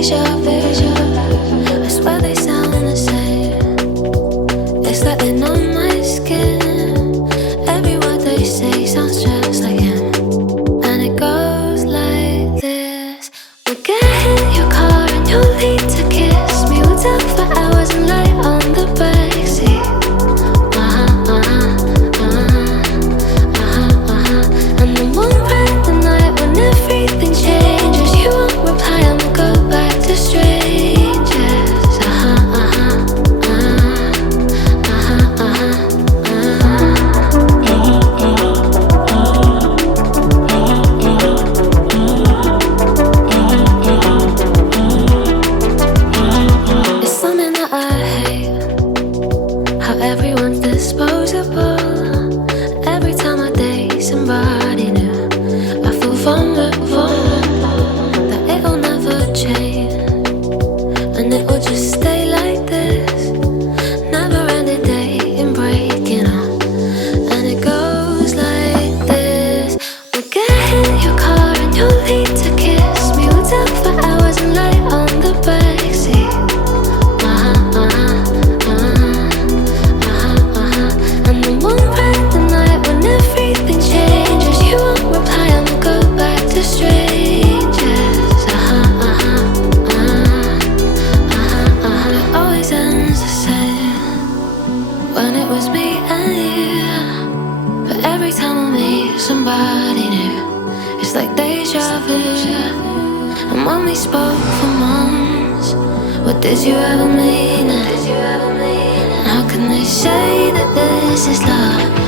deja vu. I swear they sound the same. It's like they know my skin. Every word they say sounds just like him. And it goes like this. We'll get in your car and you'll need to kiss me. We'll talk for hours and lie on the backseat. And then we'll ride the night when everything changes. You won't reply and we'll go back to strangers. It's something that I hate, how everyone's disposable. Every time I date somebody new, I feel vulnerable, that it'll never change, and it will just stay like this. Never ending dating, breaking up, and it goes like this. We'll get in your car and you'll need to kiss me. We'll talk for hours and lie on the backseat. And then we'll ride the night when everything changes. You won't reply and we'll go back to strangers. It always ends the same when it was me and you. But every time I meet somebody new, it's like deja vu. And when we spoke for months, what did you ever mean? And how can they say that this is love?